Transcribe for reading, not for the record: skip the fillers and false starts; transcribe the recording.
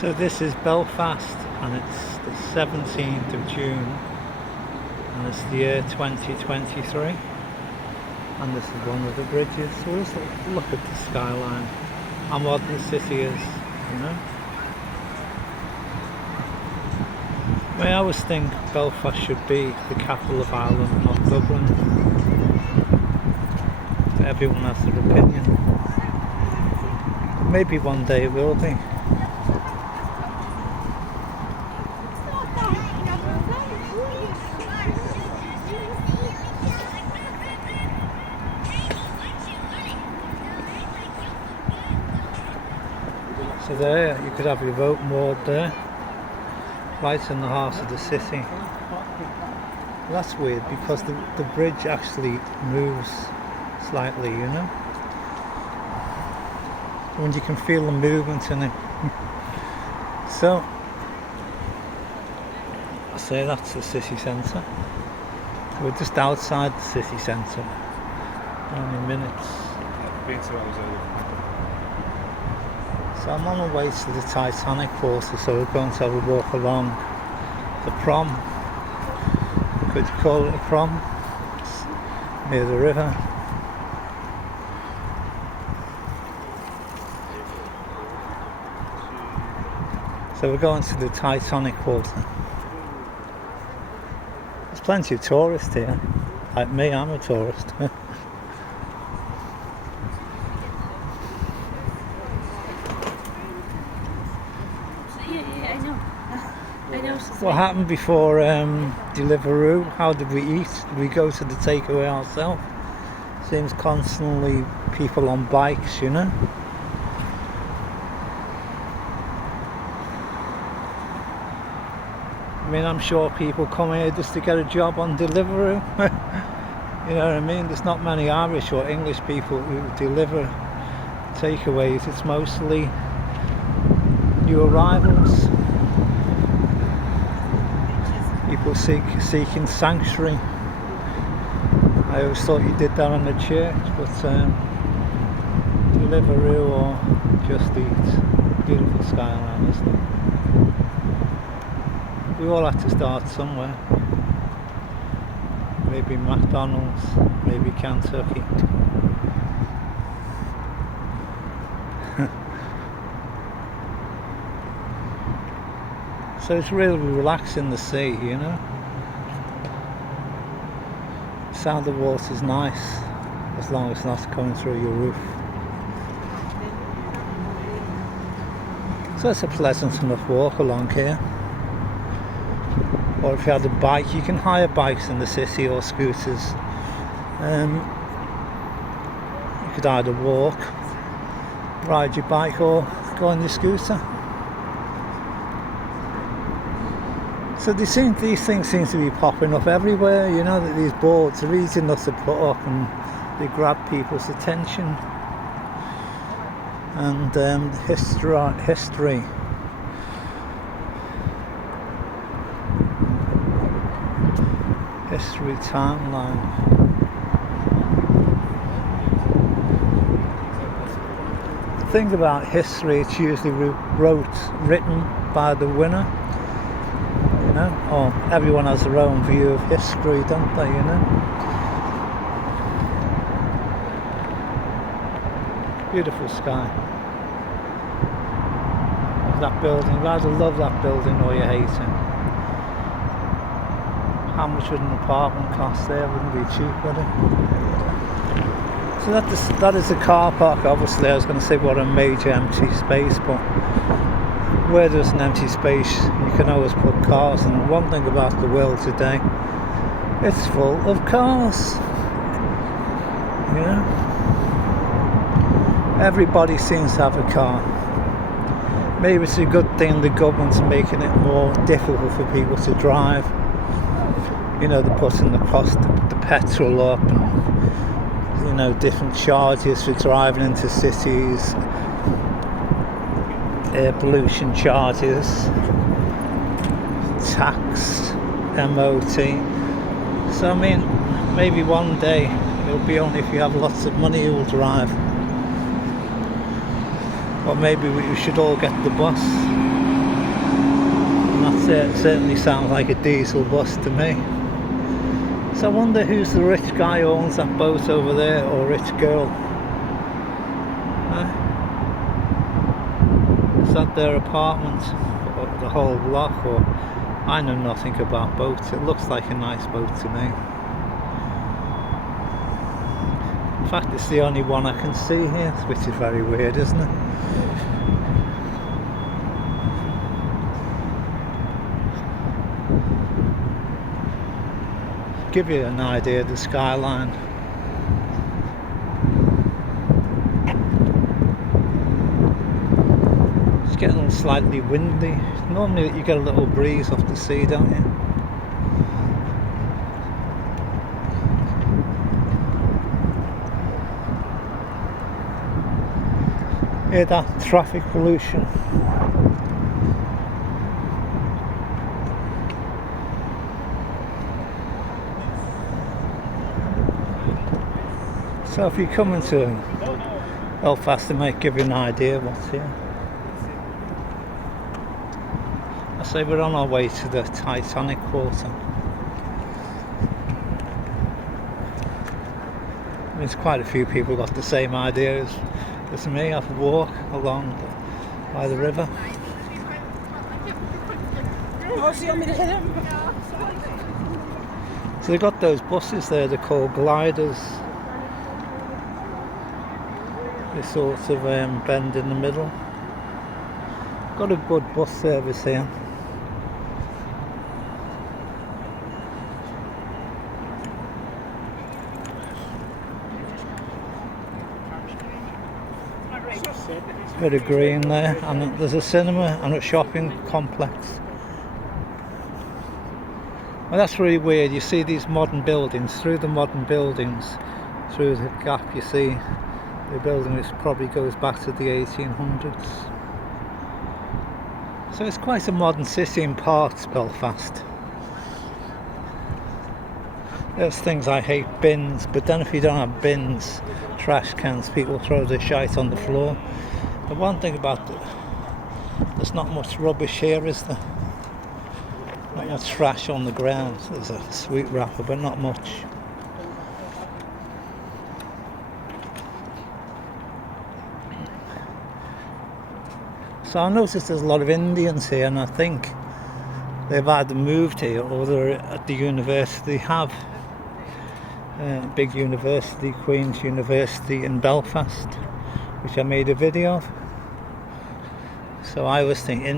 So this is Belfast and it's the 17th of June and it's the year 2023 and this is one of the bridges. So let's look at the skyline, how modern the city is, you know. I always think Belfast should be the capital of Ireland, not Dublin. But everyone has their opinion. Maybe one day it will be. So there, you could have your vote moored there, right in the heart of the city. That's weird because the bridge actually moves slightly, you know. When you can feel the movement in it. So, I say that's the city centre. We're just outside the city centre. Only minutes. So I'm on my way to the Titanic quarter, so we're going to have a walk along the prom. Could you call it a prom? It's near the river. So we're going to the Titanic quarter. There's plenty of tourists here. Like me, I'm a tourist. What happened before Deliveroo? How did we eat? Did we go to the takeaway ourselves? Seems constantly people on bikes, you know. I mean, I'm sure people come here just to get a job on Deliveroo. You know what I mean? There's not many Irish or English people who deliver takeaways. It's mostly new arrivals. People seeking sanctuary. I always thought you did that on the church, but Deliveroo or Just Eat. Beautiful skyline, isn't it? We all have to start somewhere. Maybe McDonald's, maybe Kentucky. So it's really relaxing the sea, you know. The sound of the water's nice, as long as it's not coming through your roof. So it's a pleasant enough walk along here. Or if you had a bike, you can hire bikes in the city or scooters. You could either walk, ride your bike or go on your scooter. So these things seem to be popping up everywhere, you know, that these boards are easy enough to put up and they grab people's attention. And history. History timeline. The thing about history, it's usually written by the winner. You know, or everyone has their own view of history, don't they, you know? Beautiful sky. That building, you either love that building or you hate it. How much would an apartment cost there? Wouldn't be cheap, would it? So that is a car park. Obviously I was going to say what a major empty space, but where there's an empty space you can always put cars. And one thing about the world today, it's full of cars, you know. Everybody seems to have a car. Maybe it's a good thing the government's making it more difficult for people to drive. You know, they're putting the petrol up and, you know, different charges for driving into cities, air pollution charges, tax, MOT. So I mean, maybe one day it'll be only if you have lots of money you will drive. Or maybe we should all get the bus. And that certainly sounds like a diesel bus to me. So I wonder who's the rich guy who owns that boat over there, or rich girl. Is that their apartment, or the whole block? Or I know nothing about boats. It looks like a nice boat to me. In fact, it's the only one I can see here, which is very weird, isn't it? Give you an idea of the skyline. It's getting slightly windy. Normally you get a little breeze off the sea, don't you? Hear that traffic pollution? So if you come into Belfast, it might give you an idea of what's here. I say we're on our way to the Titanic quarter. There's quite a few people got the same idea as me. I've walked along by the river. So they've got those buses there, they're called gliders. They sort of bend in the middle. Got a good bus service here. Bit of green there, and there's a cinema and a shopping complex. Well, that's really weird. You see these modern buildings, through the modern buildings, through the gap you see the building which probably goes back to the 1800s. So it's quite a modern city in parts, Belfast. There's things I hate, bins, but then if you don't have bins, trash cans, people throw their shite on the floor. The one thing about there's not much rubbish here, is there? Not much trash on the ground. There's a sweet wrapper, but not much. So I noticed there's a lot of Indians here, and I think they've either moved here or they're at the university. Have big university, Queen's University in Belfast, which I made a video of. So I was thinking